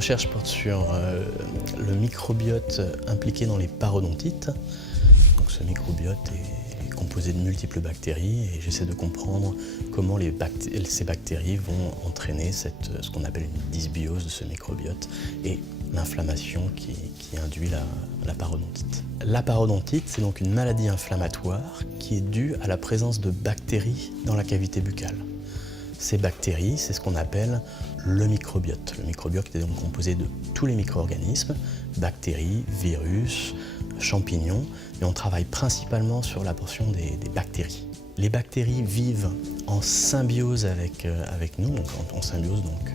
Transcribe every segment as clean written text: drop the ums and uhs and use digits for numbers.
recherche porte sur le microbiote impliqué dans les parodontites. Donc, ce microbiote est composé de multiples bactéries et j'essaie de comprendre comment ces bactéries vont entraîner ce qu'on appelle une dysbiose de ce microbiote et l'inflammation qui induit la parodontite. La parodontite, c'est donc une maladie inflammatoire qui est due à la présence de bactéries dans la cavité buccale. Ces bactéries, c'est ce qu'on appelle le microbiote. Le microbiote est donc composé de tous les micro-organismes, bactéries, virus, champignons, mais on travaille principalement sur la portion des bactéries. Les bactéries vivent en symbiose avec nous, donc en symbiose, donc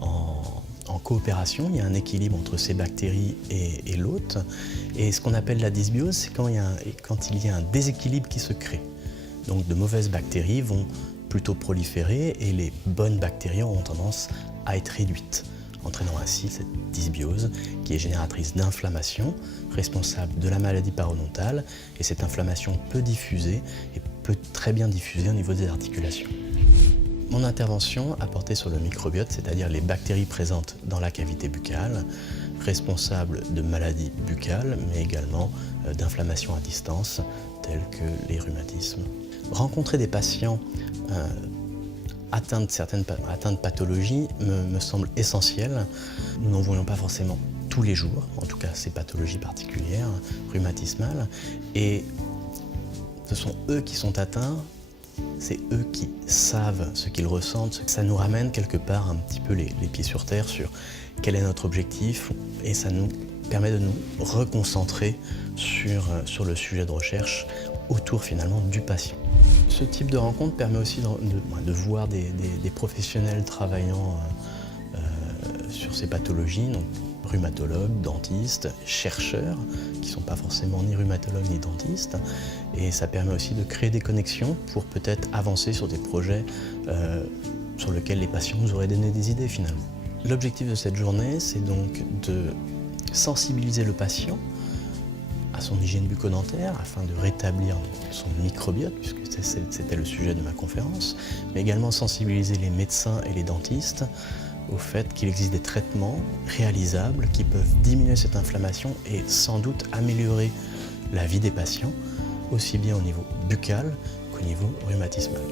en coopération. Il y a un équilibre entre ces bactéries et l'hôte. Et ce qu'on appelle la dysbiose, c'est quand il y a un déséquilibre qui se crée. Donc de mauvaises bactéries vont plutôt proliférer et les bonnes bactéries auront tendance à être réduites, entraînant ainsi cette dysbiose qui est génératrice d'inflammation, responsable de la maladie parodontale, et cette inflammation peut diffuser et peut très bien diffuser au niveau des articulations. Mon intervention a porté sur le microbiote, c'est-à-dire les bactéries présentes dans la cavité buccale, responsables de maladies buccales, mais également d'inflammations à distance, telles que les rhumatismes. Rencontrer des patients atteints de pathologies me semble essentiel. Nous n'en voyons pas forcément tous les jours, en tout cas ces pathologies particulières, rhumatismales, et ce sont eux qui sont atteints, c'est eux qui savent ce qu'ils ressentent. Ça nous ramène quelque part un petit peu les pieds sur terre sur quel est notre objectif, et ça nous permet de nous reconcentrer sur le sujet de recherche autour finalement du patient. Ce type de rencontre permet aussi de voir des professionnels travaillant sur ces pathologies, donc rhumatologues, dentistes, chercheurs, qui ne sont pas forcément ni rhumatologues ni dentistes. Et ça permet aussi de créer des connexions pour peut-être avancer sur des projets sur lesquels les patients nous auraient donné des idées finalement. L'objectif de cette journée, c'est donc de sensibiliser le patient à son hygiène bucco-dentaire afin de rétablir son microbiote, puisque c'était le sujet de ma conférence, mais également sensibiliser les médecins et les dentistes au fait qu'il existe des traitements réalisables qui peuvent diminuer cette inflammation et sans doute améliorer la vie des patients, aussi bien au niveau buccal qu'au niveau rhumatismal.